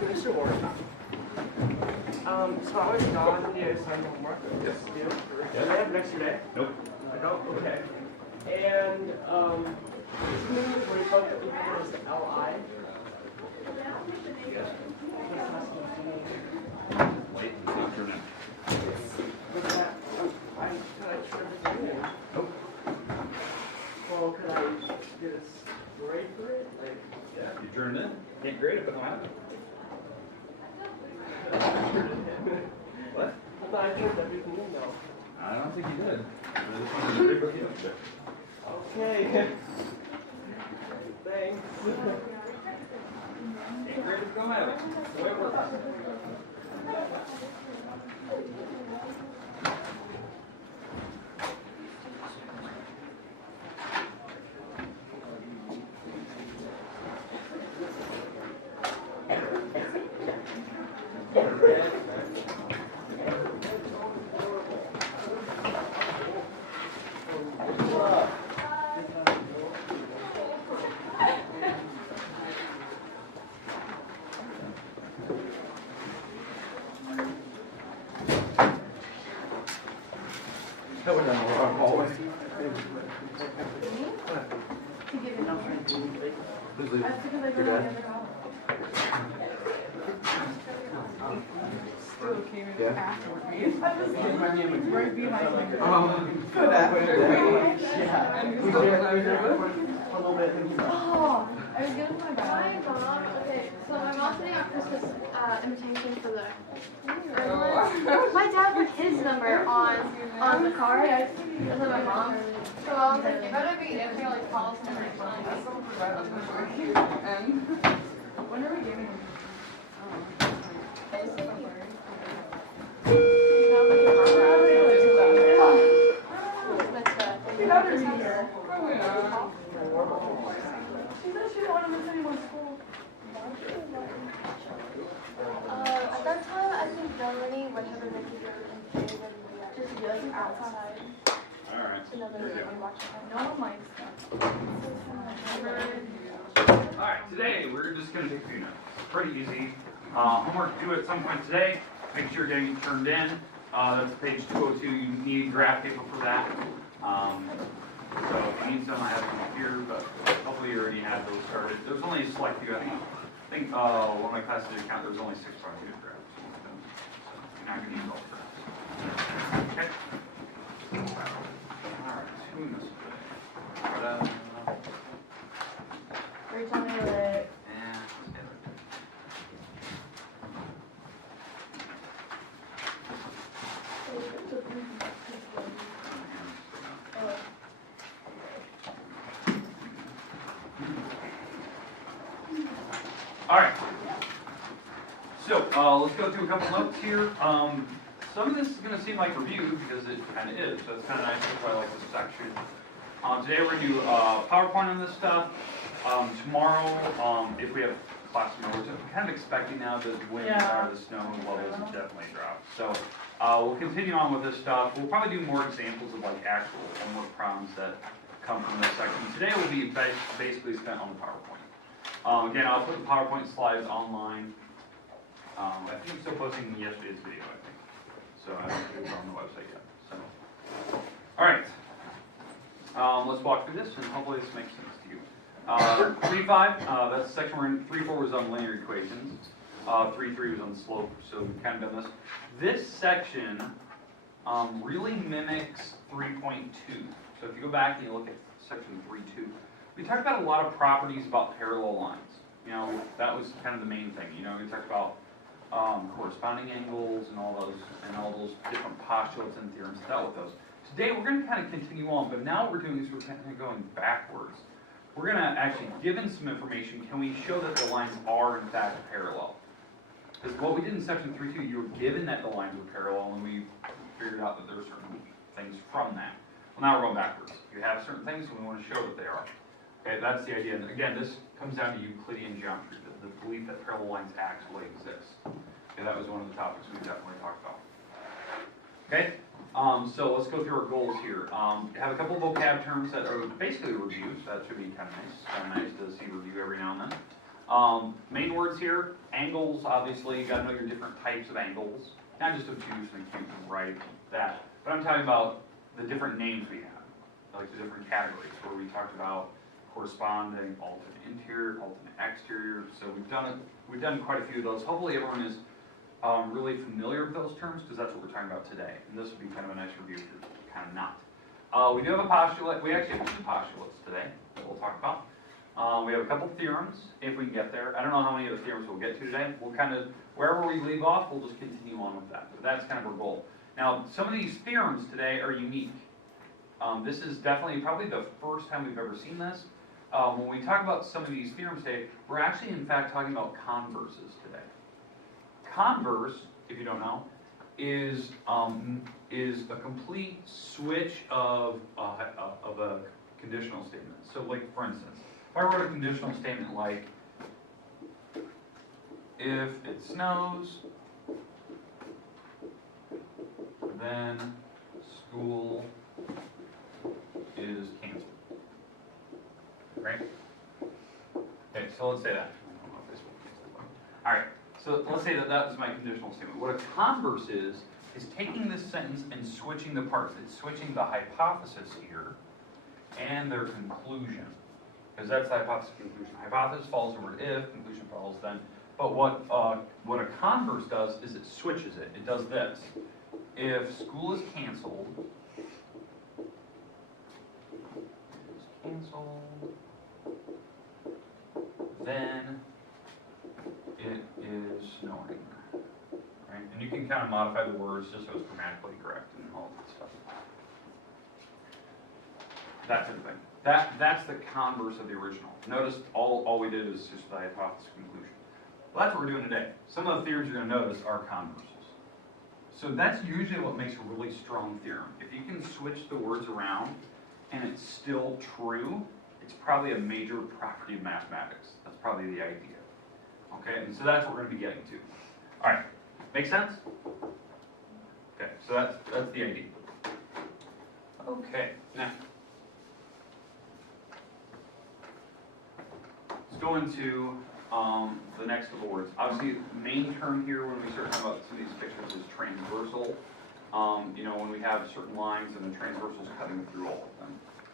Mr. Warren. So I was gone the assignment homework. Yes. You? Do I have next day? Nope. I don't? Okay. And, smooth where you felt that it was L-I. Yes. What's Wait, it's not your name. that? Could I try this again? Nope. Well, could I get a grade for it? Like, Yeah, you turned in. Can't grade it, but come out. What? I thought I turned everything in though. I don't think you did. This one's a great book you looked at. Okay. Thanks. Can't grade it, come out. That's the way it works. That went down the wrong hallway. Who's leaving? Your dad? Yeah. Right behind me. Good after. Yeah. A little bit. Oh, I was gonna find Hi, out. Mom. Okay, so my mom's sending out Christmas invitation for the. My dad put his number on the card. That's not my mom. So I was like, you better be answering like calls and everything. And when are we giving him? She got her here. Oh, yeah. She said she didn't want to miss anyone's school. At that time, I think Melanie went to the Mickey and just yelling outside. Alright. So nobody really watching her. No one likes Alright, today we're just going to take a few notes. Pretty easy. Homework due at some point today. Make sure you're getting it turned in. That's page 202. You need graph paper for that. So if you need some, I have them here, but hopefully you already have those started. There's only a select few. I think one of my classes did count. There was only 6 project graphs. So you're not going to use all the graphs. Okay. Alright, who missed it? Are you telling me that? And Alright, so let's go through a couple notes here. Some of this is going to seem like review because it kind of is, so it's kind of nice. That's why I like this section. Today we're going to do PowerPoint on this stuff. Tomorrow, if we have class tomorrow, which I'm kind of expecting now, the wind or the snow levels have definitely dropped. So we'll continue on with this stuff. We'll probably do more examples of like actual homework problems that come from this section. Today will be basically spent on the PowerPoint. Again, I'll put the PowerPoint slides online. I think I'm still posting yesterday's video, I think. So I don't think it's on the website yet. So, all right. Let's walk through this, and hopefully this makes sense to you. 3.5, that's the section we're in. 3.4 was on linear equations. 3.3 was on slope, so we've kind of done this. This section really mimics 3.2. So if you go back and you look at section 3.2, we talked about a lot of properties about parallel lines. You know, that was kind of the main thing. You know, we talked about corresponding angles and all those different postulates and theorems. Dealt with those. Today we're going to kind of continue on, but now what we're doing is we're kind of going backwards. We're going to actually, given some information, can we show that the lines are in fact parallel? Because what we did in section 3.2, you were given that the lines were parallel, and we figured out that there were certain things from that. Well, now we're going backwards. You have certain things, and we want to show that they are. Okay, that's the idea. And again, this comes down to Euclidean geometry, the belief that parallel lines actually exist. Okay, that was one of the topics we definitely talked about. Okay, so let's go through our goals here. Have a couple vocab terms that are basically reviews. That should be kind of nice. Kind of nice to see review every now and then. Main words here, angles, obviously, you gotta know your different types of angles. Not just obtuse and acute and right, that. But I'm talking about the different names we have, like the different categories, where we talked about corresponding, alternate interior, alternate exterior. So we've done quite a few of those. Hopefully everyone is really familiar with those terms, because that's what we're talking about today. And this will be kind of a nice review if you're kind of not. We do have a postulate. We actually have 2 postulates today that we'll talk about. We have a couple theorems, if we can get there. I don't know how many of the theorems we'll get to today. We'll kind of, wherever we leave off, we'll just continue on with that. But that's kind of our goal. Now, some of these theorems today are unique. This is definitely probably the first time we've ever seen this. When we talk about some of these theorems today, we're actually, in fact, talking about converses today. Converse, if you don't know, is a complete switch of a conditional statement. So, like, for instance, if I wrote a conditional statement like, if it snows, then school is canceled. Right? Okay, so let's say that. Alright, so let's say that that was my conditional statement. What a converse is taking this sentence and switching the parts. It's switching the hypothesis here and their conclusion. Because that's the hypothesis conclusion. Hypothesis follows the word if, conclusion follows then. But what a converse does is it switches it. It does this. If school is canceled, then it is snowing. Right? And you can kind of modify the words just so it's grammatically correct and all that stuff. That type of thing. That's the converse of the original. Notice all we did is just the hypothesis conclusion. Well, that's what we're doing today. Some of the theorems you're going to notice are converses. So that's usually what makes a really strong theorem. If you can switch the words around and it's still true, it's probably a major property of mathematics. That's probably the idea. Okay, and so that's what we're going to be getting to. All right, make sense? Okay, so that's the idea. Okay, now let's go into the next couple words. Obviously, the main term here when we start talking about some of these pictures is transversal. You know, when we have certain lines and the transversals cutting through all of them.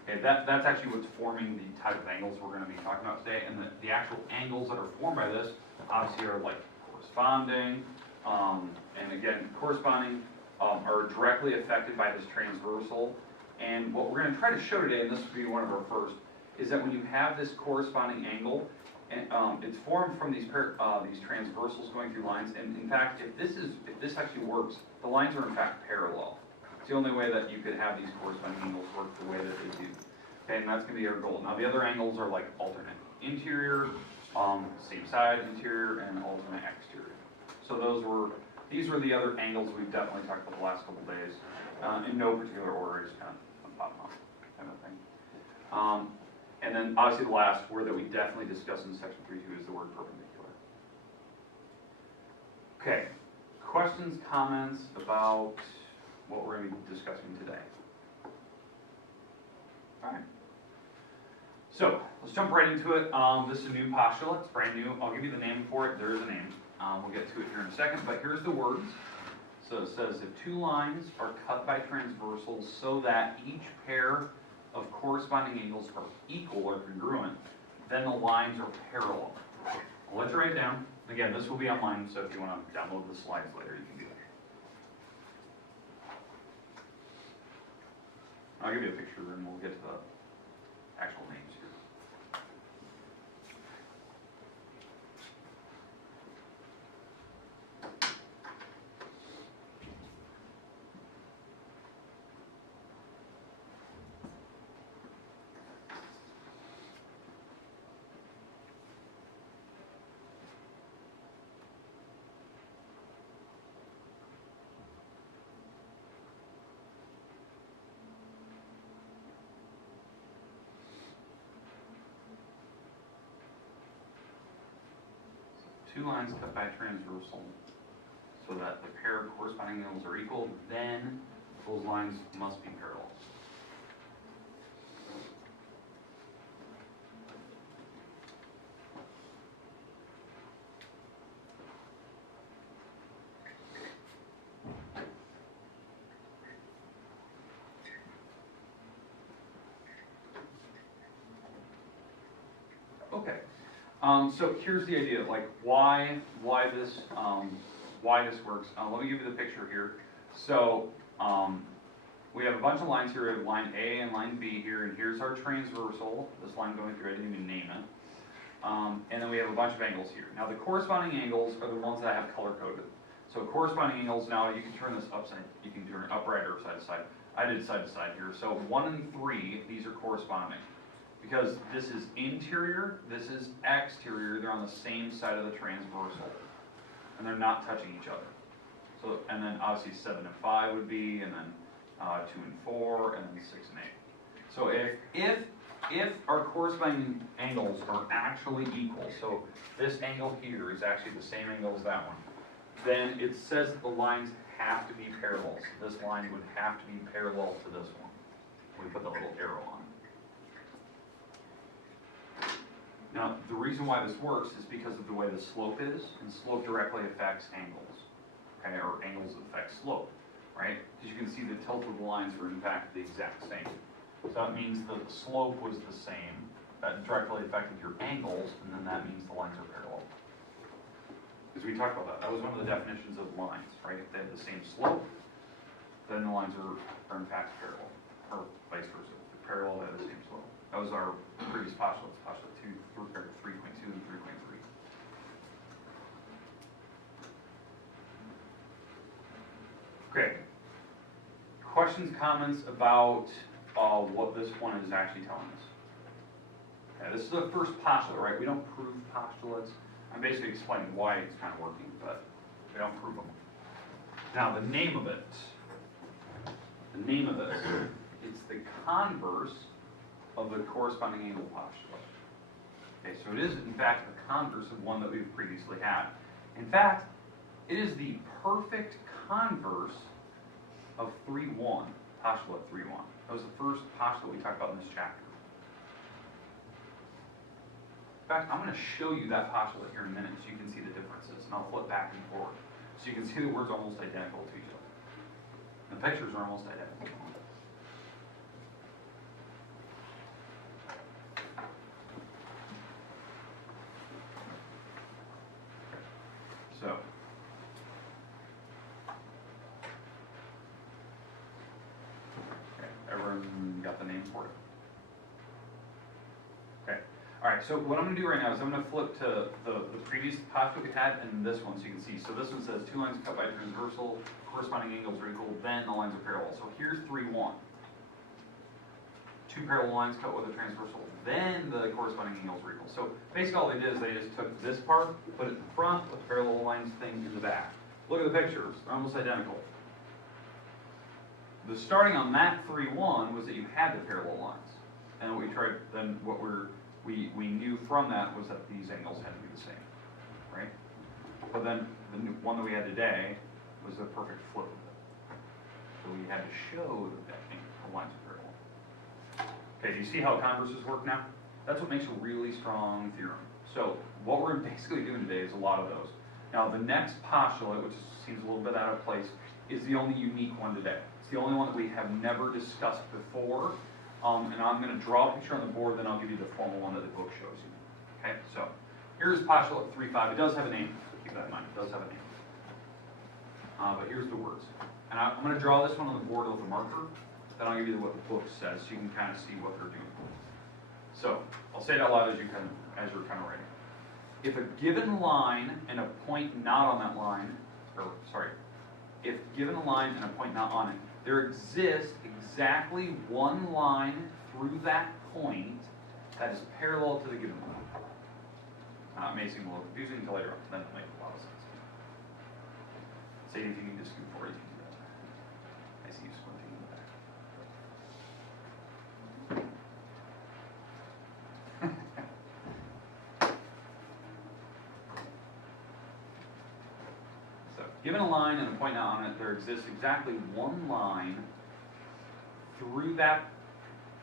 Okay, that's actually what's forming the type of angles we're going to be talking about today. And the actual angles that are formed by this, obviously, are like corresponding. And again, corresponding are directly affected by this transversal. And what we're going to try to show today, and this will be one of our first, is that when you have this corresponding angle, and it's formed from these transversals going through lines. And in fact, if this actually works, the lines are in fact parallel. It's the only way that you could have these corresponding angles work the way that they do. Okay, and that's going to be our goal. Now the other angles are like alternate interior, same side interior, and alternate exterior. So these were the other angles we've definitely talked about the last couple days. In no particular order, just kind of bottom up kind of thing. And then obviously the last word that we definitely discussed in section 3.2 is the word perpendicular. Okay, questions, comments about what we're going to be discussing today? All right. So let's jump right into it. This is a new postulate. It's brand new. I'll give you the name for it. There is a name. We'll get to it here in a second. But here's the words. So it says if two lines are cut by transversals so that each pair of corresponding angles are equal or congruent, then the lines are parallel. I'll let you write it down. Again, this will be online, so if you want to download the slides later, you can do that. I'll give you a picture and we'll get to the actual names here. Two lines cut by transversal so that the pair of corresponding angles are equal, then those lines must be parallel. Okay. So here's the idea, like why this works. Let me give you the picture here. So we have a bunch of lines here. We have line A and line B here, and here's our transversal. This line going through. I didn't even name it. And then we have a bunch of angles here. Now the corresponding angles are the ones that I have color coded. So corresponding angles. Now you can turn this upside. You can turn it upright or side to side. I did side to side here. So 1 and 3, these are corresponding. Because this is interior, this is exterior, they're on the same side of the transversal. And they're not touching each other. So, and then obviously 7 and 5 would be, and then 2 and 4, and then 6 and 8. So if our corresponding angles are actually equal, so this angle here is actually the same angle as that one, then it says that the lines have to be parallel. So this line would have to be parallel to this one. We put the little arrow on. Now, the reason why this works is because of the way the slope is, and slope directly affects angles, okay, or angles affect slope, right? Because you can see the tilt of the lines were in fact the exact same. So that means that the slope was the same, that directly affected your angles, and then that means the lines are parallel. Because we talked about that. That was one of the definitions of lines, right? If they have the same slope, then the lines are in fact parallel, or vice versa. They're parallel, they have the same slope. That was our previous postulate, postulate 3.2 and 3.3. Okay. Questions, comments about what this one is actually telling us? Okay, this is the first postulate, right? We don't prove postulates. I'm basically explaining why it's kind of working, but we don't prove them. Now, the name of it. The name of this, it's the converse of the corresponding angle postulate. Okay, so it is in fact the converse of one that we've previously had. In fact, it is the perfect converse of 3.1, postulate 3.1. That was the first postulate we talked about in this chapter. In fact, I'm going to show you that postulate here in a minute so you can see the differences, and I'll flip back and forth. So you can see the words are almost identical to each other. The pictures are almost identical. So, okay, everyone got the name for it? Okay, all right, so what I'm going to do right now is I'm going to flip to the previous postulate we had and this one so you can see. So this one says 2 lines cut by transversal, corresponding angles are equal, then the lines are parallel. So here's 3.1. 2 parallel lines cut with a transversal, then the corresponding angles are equal. So basically all they did is they just took this part, put it in front, with the parallel lines thing in the back. Look at the pictures, they're almost identical. The starting on that 3.1 was that you had the parallel lines. And we tried, then what we knew from that was that these angles had to be the same, right? But then the one that we had today was the perfect flip of it. So we had to show that the lines are parallel. Okay, do you see how converses work now? That's what makes a really strong theorem. So what we're basically doing today is a lot of those. Now the next postulate, which seems a little bit out of place, is the only unique one today. It's the only one that we have never discussed before. And I'm going to draw a picture on the board, then I'll give you the formal one that the book shows you. Okay, so here's postulate 3.5. It does have a name. Keep that in mind. It does have a name. But here's the words. And I'm going to draw this one on the board with a marker. Then I'll give you what the book says, so you can kind of see what they're doing. So I'll say it out loud as you're kind of writing. If a given line and a point not on that line, if given a line and a point not on it, there exists exactly one line through that point that is parallel to the given line. It may seem a little confusing until later on, then it'll make a lot of sense. Say if you need to scoot forward, you can do that. I see you squinting in the back. So, given a line and a point not on it, there exists exactly one line through that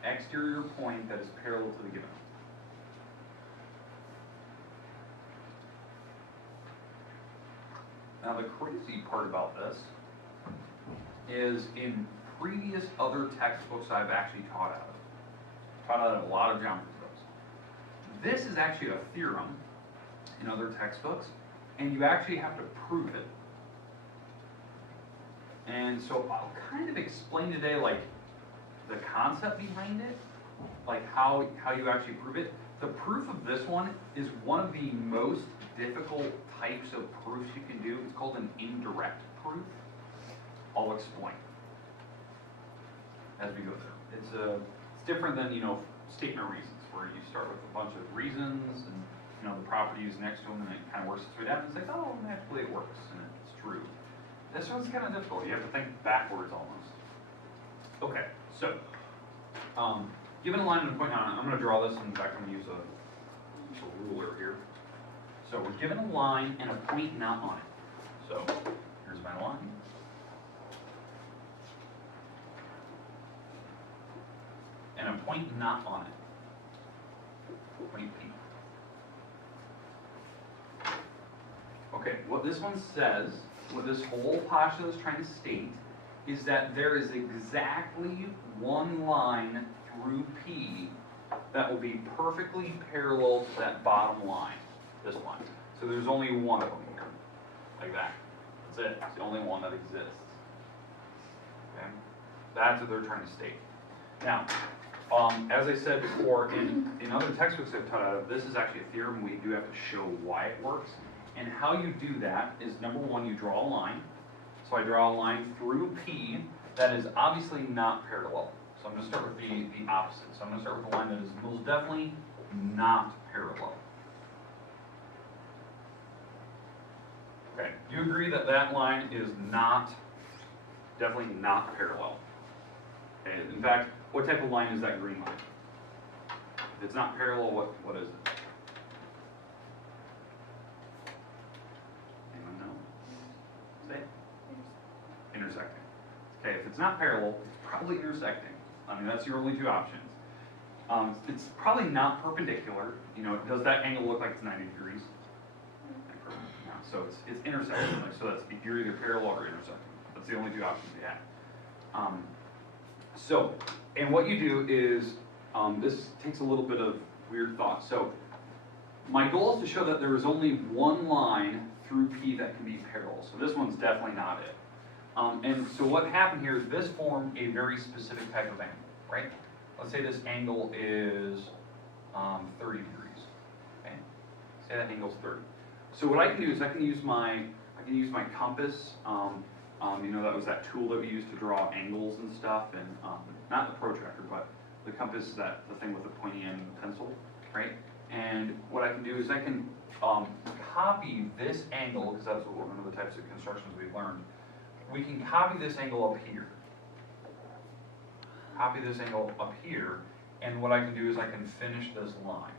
exterior point that is parallel to the given. Now the crazy part about this is in previous other textbooks I've actually taught out of a lot of geometry books, this is actually a theorem in other textbooks, and you actually have to prove it. And so I'll kind of explain today, like, the concept behind it, like how you actually prove it. The proof of this one is one of the most difficult types of proofs you can do. It's called an indirect proof. I'll explain as we go through. It's different than, you know, statement of reasons, where you start with a bunch of reasons and, you know, the property is next to them, and it kind of works its way down, and it's like, oh, magically it works, and it's true. This one's kind of difficult. You have to think backwards almost. Okay, so, given a line and a point on it, I'm going to draw this. In fact, I'm going to use a ruler here. So we're given a line and a point not on it. So here's my line. And a point not on it. Point P. Okay, what this one says, what this whole postulate is trying to state, is that there is exactly one line through P that will be perfectly parallel to that bottom line, this line. So there's only one of them here, like that. That's it. It's the only one that exists. Okay, that's what they're trying to state. Now, as I said before, in other textbooks I've taught out of, this is actually a theorem. We do have to show why it works. And how you do that is, number one, you draw a line. So I draw a line through P that is obviously not parallel. So I'm going to start with the opposite. So I'm going to start with a line that is most definitely not parallel. Okay, do you agree that that line is definitely not parallel? Okay, in fact, what type of line is that green line? If it's not parallel, what is it? Anyone know? Say it. Intersecting. Okay, if it's not parallel, it's probably intersecting. I mean, that's your only two options. It's probably not perpendicular. You know, does that angle look like it's 90 degrees? No, so it's intersecting. So that's, you're either parallel or intersecting. That's the only two options you have. So, and what you do is, this takes a little bit of weird thought. So, my goal is to show that there is only one line through P that can be parallel. So this one's definitely not it. And so what happened here is this formed a very specific type of angle, right? Let's say this angle is 30 degrees. Okay, say that angle's 30. So what I can do is I can use my compass. You know, that was that tool that we used to draw angles and stuff, and not the protractor, but the compass is the thing with the pointy end pencil, right? And what I can do is I can copy this angle, because that's one of the types of constructions we've learned. We can copy this angle up here. Copy this angle up here, and what I can do is I can finish this line.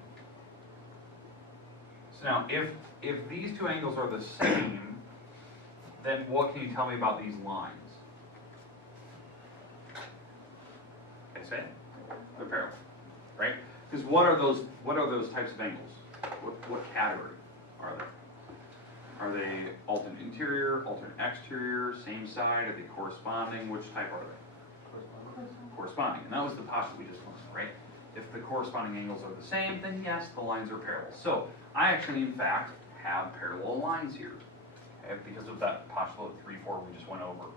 So now, if these two angles are the same, then what can you tell me about these lines? Okay, say it. They're parallel, right? Because what are those types of angles? What category are they? Are they alternate interior, alternate exterior, same side? Are they corresponding? Which type are they? Corresponding. And that was the postulate we just learned, right? If the corresponding angles are the same, then yes, the lines are parallel. So I actually, in fact, have parallel lines here, okay, because of that postulate 3-4 we just went over.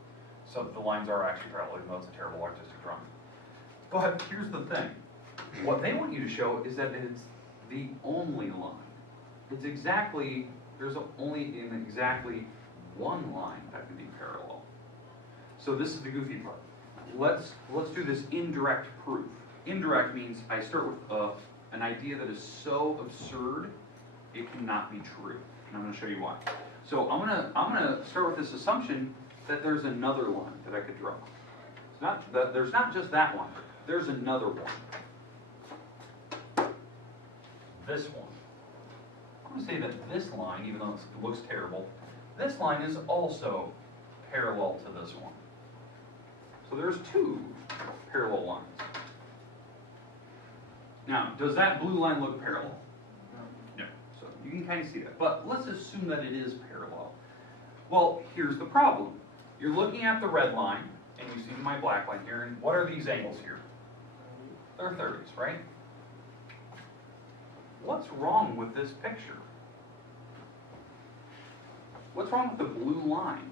So the lines are actually parallel, even though it's a terrible artistic drawing. But here's the thing. What they want you to show is that it's the only line. It's exactly, there's only exactly one line that can be parallel. So this is the goofy part. Let's do this indirect proof. Indirect means I start with an idea that is so absurd it cannot be true. And I'm going to show you why. So I'm gonna start with this assumption that there's another line that I could draw. It's not that there's not just that one. There's another one. This one. I'm going to say that this line, even though it looks terrible, this line is also parallel to this one. So there's two parallel lines. Now, does that blue line look parallel? No. So you can kind of see that. But let's assume that it is parallel. Well, here's the problem. You're looking at the red line, and you see my black line here, and what are these angles here? They're 30s, right? what's wrong with this picture? What's wrong with the blue line?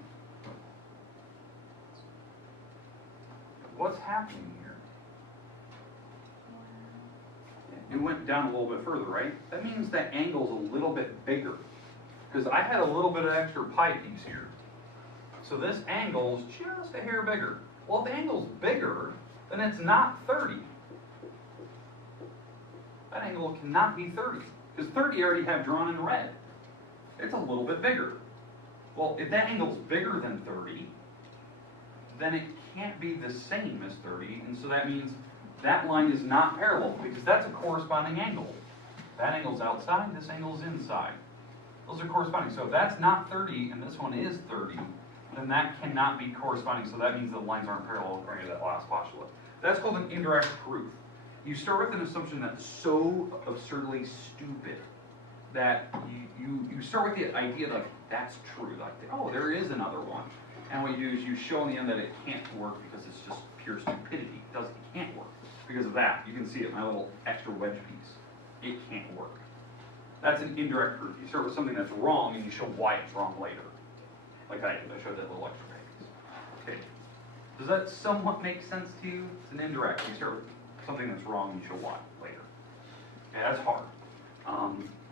What's happening here? It went down a little bit further, right? That means that angle's a little bit bigger. Because I had a little bit of extra pie piece here. So this angle's just a hair bigger. Well, if the angle's bigger, then it's not 30. That angle cannot be 30. Because 30 I already have drawn in red. It's a little bit bigger. Well, if that angle's bigger than 30, then it can't be the same as 30, and so that means that line is not parallel, because that's a corresponding angle. That angle's outside, this angle's inside. Those are corresponding. So if that's not 30, and this one is 30, then that cannot be corresponding, so that means the lines aren't parallel according to that last postulate. That's called an indirect proof. You start with an assumption that's so absurdly stupid that you start with the idea that that's true, like, oh, there is another one. And what you do is you show in the end that it can't work because it's just pure stupidity. It can't work because of that. You can see it, my little extra wedge piece. It can't work. That's an indirect proof. You start with something that's wrong and you show why it's wrong later. Like I did, I showed that little extra piece. Okay. Does that somewhat make sense to you? It's an indirect. You start with something that's wrong and you show why later. Okay, that's hard.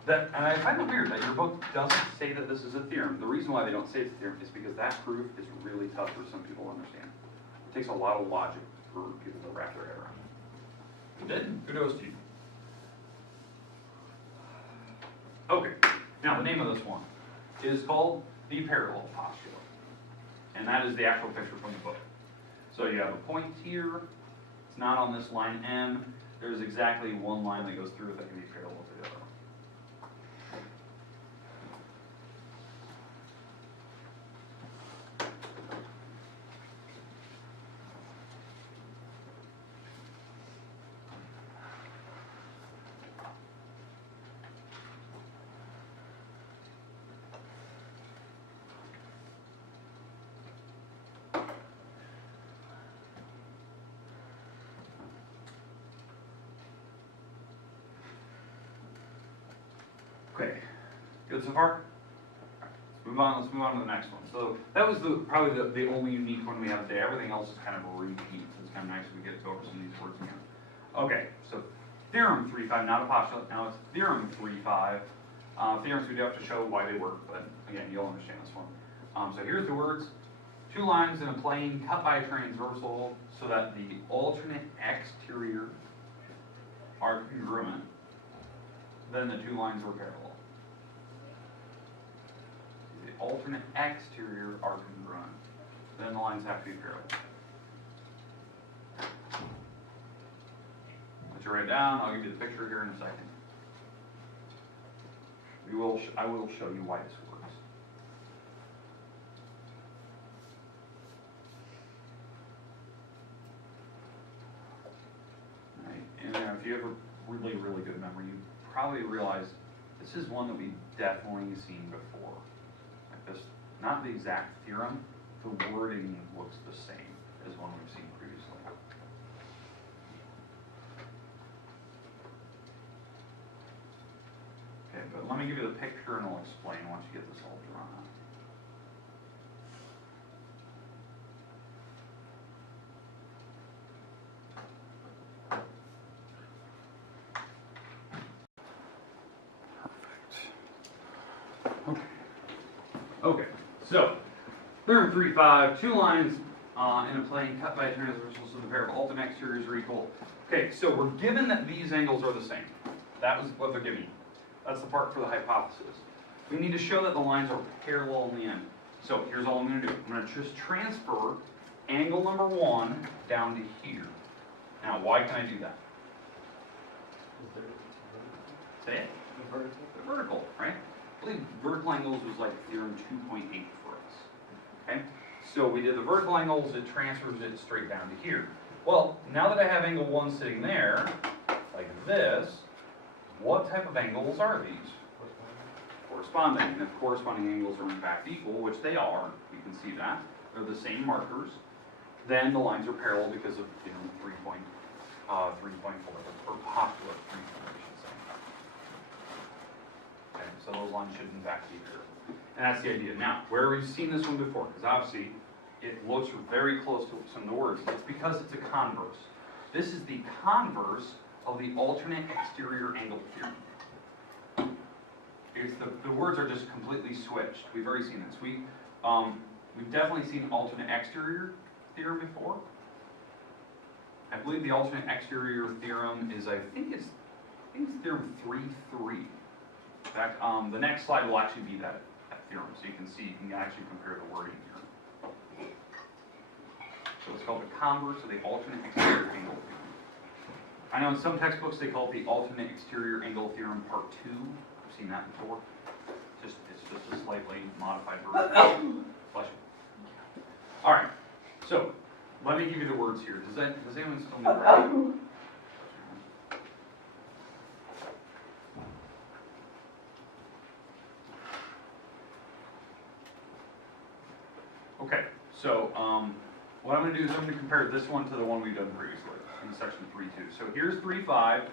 And I find it weird that your book doesn't say that this is a theorem. The reason why they don't say it's a theorem is because that proof is really tough for some people to understand. It takes a lot of logic for people to wrap their head around. You did? Kudos to you. Okay, now the name of this one is called the parallel postulate. And that is the actual picture from the book. So you have a point here. It's not on this line M. There's exactly one line that goes through it that can be parallel to the other. Okay, good so far? Let's move on to the next one. So that was probably the only unique one we have today. Everything else is kind of a repeat. So it's kind of nice if we get to go over some of these words again. Okay, so Theorem 3.5, not a postulate, now it's Theorem 3.5. Theorems we do have to show why they work, but again, you'll understand this one. So here's the words. Two lines in a plane cut by a transversal so that the alternate exterior are congruent. Then the two lines were parallel. The alternate exterior are congruent. Then the lines have to be parallel. Let you write it down. I'll give you the picture here in a second. I will show you why this works. Right. And if you have a really, really good memory, you probably realize this is one that we've definitely seen before. Like this, not the exact theorem, the wording looks the same as one we've seen previously. Okay, but let me give you the picture and I'll explain once you get this all drawn out. Okay, so Theorem 3.5, two lines in a plane cut by a transversal so the pair of alternate exteriors are equal. Okay, so we're given that these angles are the same. That was what they're giving you. That's the part for the hypothesis. We need to show that the lines are parallel in the end. So here's all I'm going to do. I'm going to just transfer angle number 1 down to here. Now, why can I do that? Say it. The vertical, right? I believe vertical angles was like theorem 2.8 for us. Okay? So we did the vertical angles, it transfers it straight down to here. Well, now that I have angle 1 sitting there, like this, what type of angles are these? Corresponding. And if corresponding angles are in fact equal, which they are, you can see that, they're the same markers, then the lines are parallel because of theorem 3.4, or postulate 3.4, I should say. Okay, so those lines should in fact be parallel. And that's the idea. Now, where we've seen this one before, because obviously it looks very close to some of the words, it's because it's a converse. This is the converse of the alternate exterior angle theorem. Because the words are just completely switched. We've already seen this. We've definitely seen alternate exterior theorem before. I believe the alternate exterior theorem is, I think it's theorem 3.3. In fact, the next slide will actually be that theorem, so you can actually compare the wording here. So it's called the converse of the alternate exterior angle theorem. I know in some textbooks they call it the alternate exterior angle theorem part 2. I've seen that before. It's just a slightly modified version. Bless you. All right. So let me give you the words here. Does anyone still know right? Okay, so what I'm going to do is I'm going to compare this one to the one we've done previously in section 3.2. So here's 3.5,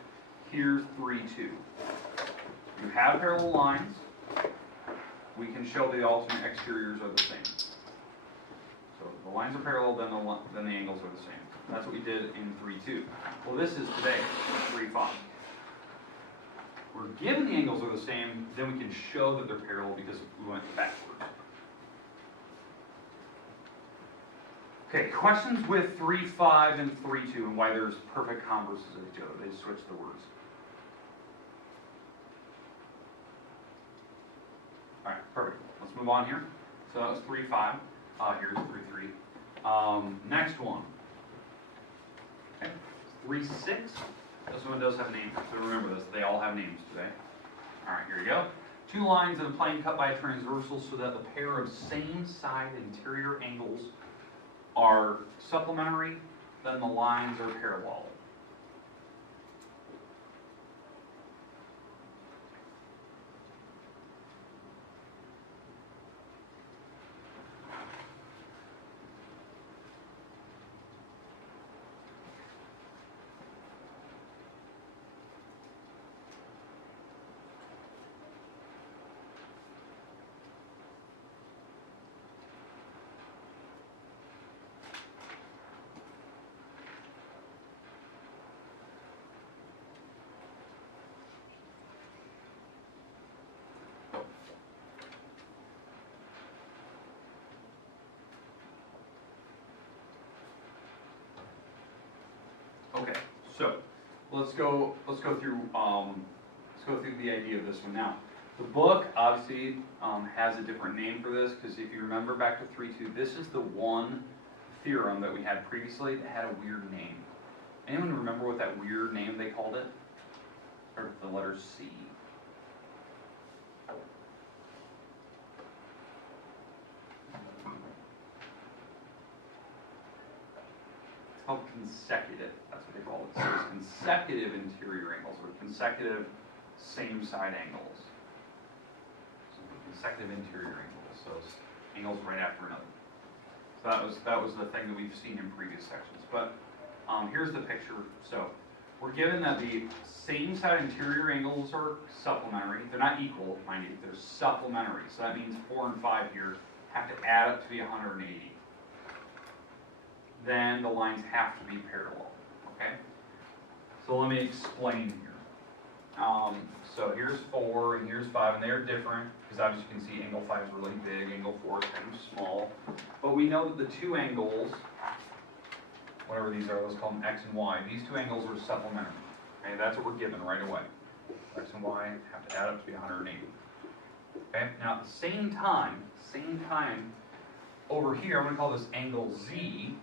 here's 3.2. You have parallel lines. We can show the alternate exteriors are the same. So the lines are parallel, then the angles are the same. That's what we did in 3.2. Well, this is today, 3.5. We're given the angles are the same, then we can show that they're parallel because we went backwards. Okay, questions with 3.5 and 3.2 and why there's perfect converses of each other. They just switch the words. All right, perfect. Let's move on here. So that was 3.5. Here's 3.3. Next one. Okay, 3.6. This one does have a name, so remember this. They all have names today. All right, here you go. Two lines in a plane cut by a transversal so that the pair of same side interior angles are supplementary, then the lines are parallel. Okay, so let's go through the idea of this one now. The book obviously has a different name for this because if you remember back to 3.2, this is the one theorem that we had previously that had a weird name. Anyone remember what that weird name they called it? Or the letter C. It's called consecutive. That's what they call it. So it's consecutive interior angles or consecutive same side angles. So consecutive interior angles. So it's angles right after another. So that was the thing that we've seen in previous sections. But here's the picture. So we're given that the same side interior angles are supplementary. They're not equal, mind you. They're supplementary. So that means 4 and 5 here have to add up to be 180. Then the lines have to be parallel. Okay? So let me explain here. So here's 4 and here's 5, and they're different because obviously you can see angle 5 is really big, angle 4 is kind of small. But we know that the two angles, whatever these are, let's call them x and y, these two angles are supplementary. Okay, that's what we're given right away. X and y have to add up to be 180. Okay, now at the same time, over here, I'm going to call this angle z.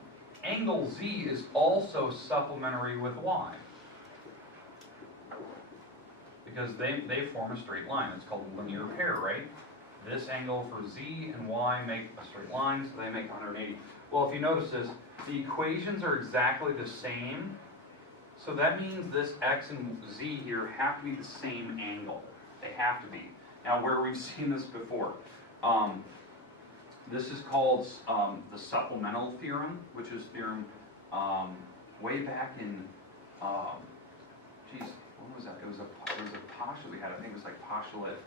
Angle z is also supplementary with y. Because they form a straight line. It's called a linear pair, right? This angle for z and y make a straight line, so they make 180. Well, if you notice this, the equations are exactly the same. So that means this x and z here have to be the same angle. They have to be. Now, where we've seen this before, this is called the supplemental theorem, which is theorem way back in, geez, what was that? It was a postulate we had. I think it was like postulate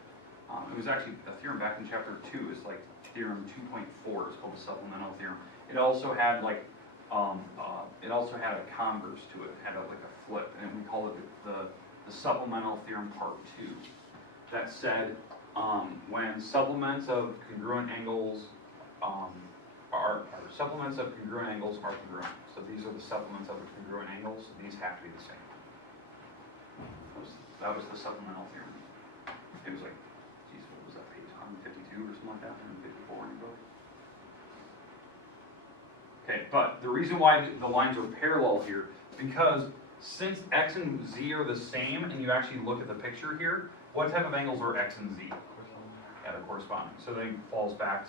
It was actually a theorem back in chapter 2. It's like theorem 2.4. It's called the supplemental theorem. It also had like it also had a converse to it. It had like a flip, and we call it the supplemental theorem part 2. That said, when supplements of congruent angles supplements of congruent angles are congruent. So these are the supplements of the congruent angles. So these have to be the same. That was the supplemental theorem. It was like, geez, what was that page? 152 or something like that? 154 in your book. Okay, but the reason why the lines are parallel here, because since x and z are the same, and you actually look at the picture here, what type of angles are x and z? Yeah, they're corresponding. So then falls back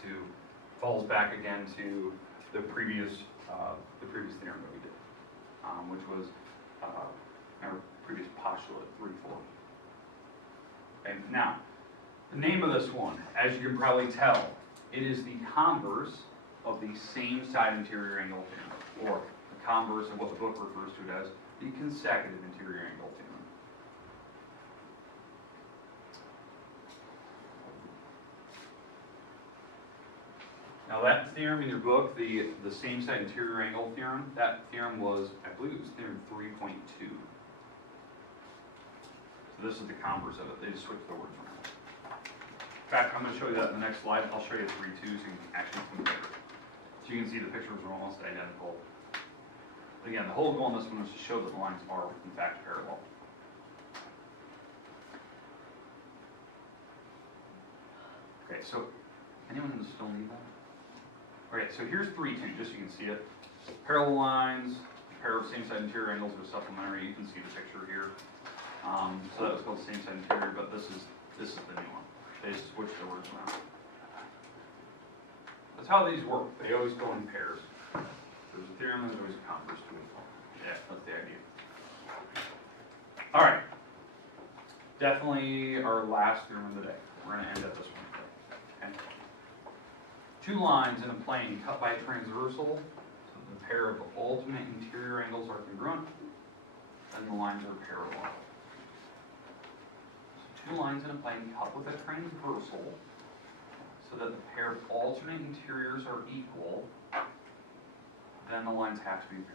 again to the previous theorem that we did, which was our previous postulate 3, 4. Okay, now the name of this one, as you can probably tell, it is the converse of the same side interior angle theorem, or the converse of what the book refers to it as the consecutive interior angle theorem. Now that theorem in your book, the same side interior angle theorem, that theorem was, I believe it was theorem 3.2. So this is the converse of it. They just switched the words around. In fact, I'm going to show you that in the next slide. I'll show you 3, 2 so you can actually compare. So you can see the pictures are almost identical. But again, the whole goal in this one is to show that the lines are in fact parallel. Okay, so anyone still need that? Okay, so here's 3, 2, just so you can see it. Parallel lines, pair of same side interior angles are supplementary. You can see the picture here. So that was called same side interior, but this is the new one. They just switched the words around. That's how these work. They always go in pairs. There's a theorem and there's always a converse to it. Yeah, that's the idea. All right. Definitely our last theorem of the day. We're going to end at this one. Okay. Two lines in a plane cut by a transversal, so the pair of ultimate interior angles are congruent, and the lines are parallel. So two lines in a plane cut with a transversal, so that the pair of alternate interiors are equal, then the lines have to be parallel.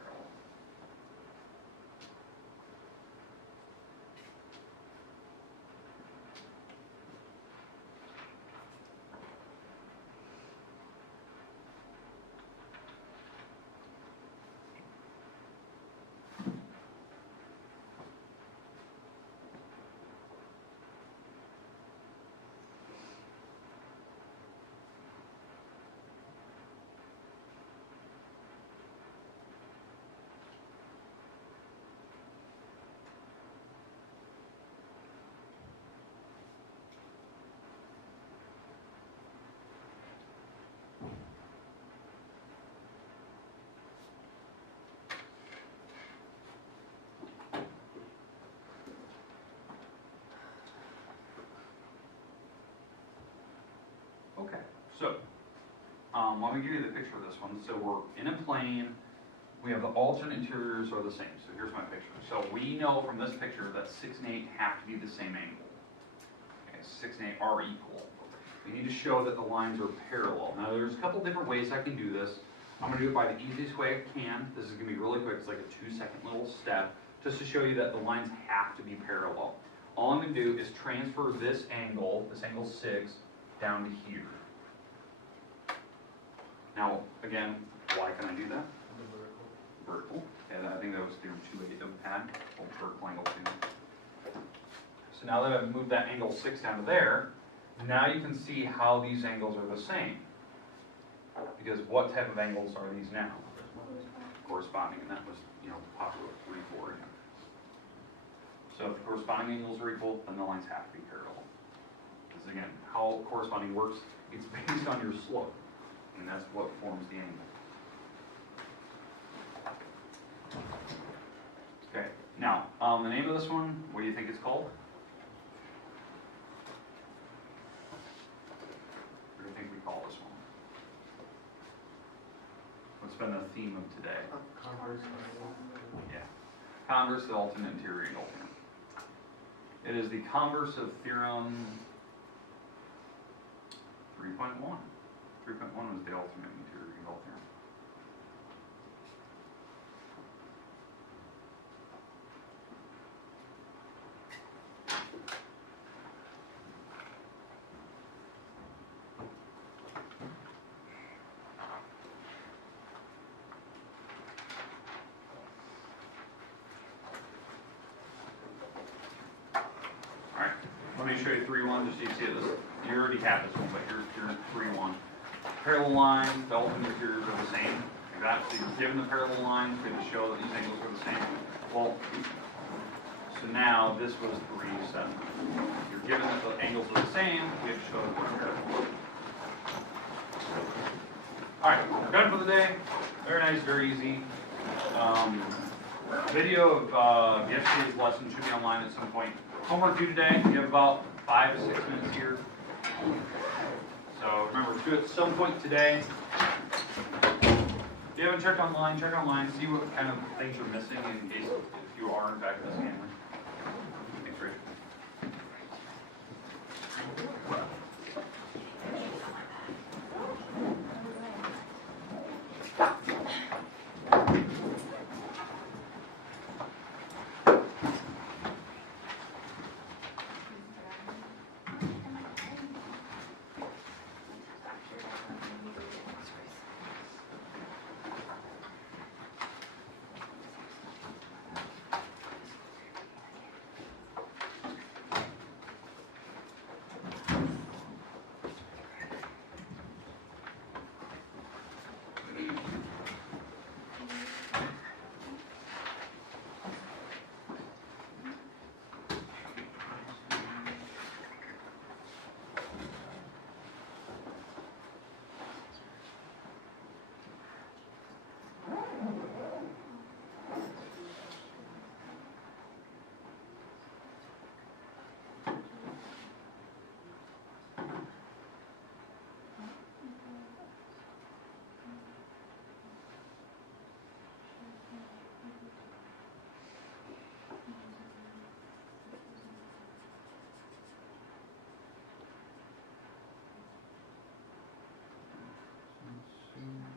Okay, so let me give you the picture of this one. So we're in a plane. We have the alternate interiors are the same. So here's my picture. So we know from this picture that 6 and 8 have to be the same angle. Okay, 6 and 8 are equal. We need to show that the lines are parallel. Now there's a couple different ways I can do this. I'm going to do it by the easiest way I can. This is going to be really quick. It's like a 2-second little step just to show you that the lines have to be parallel. All I'm going to do is transfer this angle 6, down to here. Now, again, why can I do that? Vertical. And I think that was theorem 2.8 that we had. Vertical angle 2. So now that I've moved that angle 6 down to there, now you can see how these angles are the same. Because what type of angles are these now? Corresponding, and that was, postulate 3, 4 again. So if the corresponding angles are equal, then the lines have to be parallel. Because again, how corresponding works, it's based on your slope. And that's what forms the angle. Okay, now, the name of this one, what do you think it's called? What do you think we call this one? What's been the theme of today? Converse. Yeah. Converse of the alternate interior angle theorem. It is the converse of theorem 3.1. 3.1 was the ultimate material result here. Alright, let me show you 3.1 just so you see it. You already have this one, but here's 3.1. Parallel lines, the ultimate materials are the same. Exactly. You're given the parallel lines, we have to show that these angles are the same. Well, so now this was 3.7. You're given that the angles are the same, we have to show that they're parallel. Alright, we're done for the day. Very nice, very easy. Video of yesterday's lesson should be online at some point. Homework due today, you have about 5 to 6 minutes here. So remember, do it at some point today. If you haven't checked online, see what kind of things you're missing in case if you are in fact missing anything. Thanks, Rich. Let's see.